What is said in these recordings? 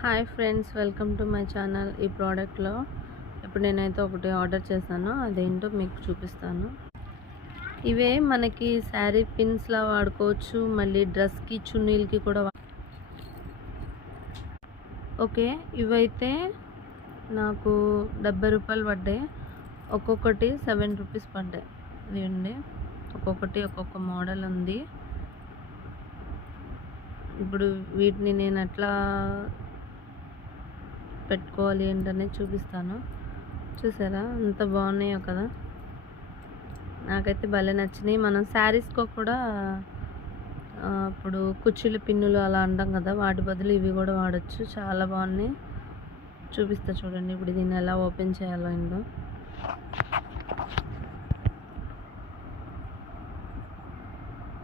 Hi friends, welcome to my channel. ఈ ప్రోడక్ట్లో ఇప్పుడు నేనైతే ఒకటి ఆర్డర్ చేశాను, అదేంటో మీకు చూపిస్తాను. ఇవే మనకి శారీ పిన్స్లా వాడుకోవచ్చు, మళ్ళీ డ్రెస్కి చున్నీలకి కూడా ఓకే. ఇవైతే నాకు 70 రూపాయలు పడ్డాయి. ఒక్కొక్కటి 7 రూపీస్ పడ్డాయి. ఇవ్వండి, ఒక్కొక్కటి ఒక్కొక్క మోడల్ ఉంది. ఇప్పుడు వీటిని నేను ఎట్లా పెట్టుకోవాలి ఏంటనే చూపిస్తాను. చూసారా ఎంత బాగున్నాయో కదా, నాకైతే భలే నచ్చినాయి. మనం శారీస్కో కూడా ఇప్పుడు కుర్చీల పిన్నులు అలా అంటాం కదా, వాటి బదులు ఇవి కూడా వాడచ్చు. చాలా బాగున్నాయి. చూపిస్తా చూడండి. ఇప్పుడు దీన్ని ఎలా ఓపెన్ చేయాలో ఏంటో.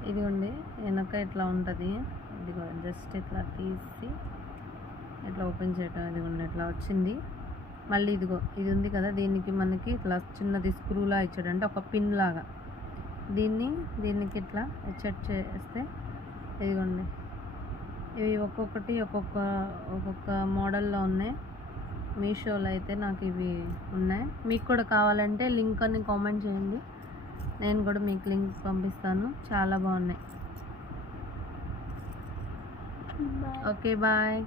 ఇదిగోండి, వెనక ఇట్లా ఉంటుంది. ఇదిగో జస్ట్ ఇట్లా తీసి ఇట్లా ఓపెన్ చేయటం. ఇదిగోండి ఇట్లా వచ్చింది. మళ్ళీ ఇదిగో ఇది ఉంది కదా, దీనికి మనకి ఇట్లా చిన్నది స్క్రూలా ఇచ్చాడు, అంటే ఒక పిన్ లాగా. దీనికి ఇట్లా సెట్ చేస్తే ఇదిగోండి, ఇవి ఒక్కొక్కటి ఒక్కొక్క మోడల్లో ఉన్నాయి. మీషోలో అయితే నాకు ఇవి ఉన్నాయి. మీకు కూడా కావాలంటే లింక్ అని కామెంట్ చేయండి, నేను కూడా మీకు లింక్ పంపిస్తాను. చాలా బాగున్నాయి. Okay, bye.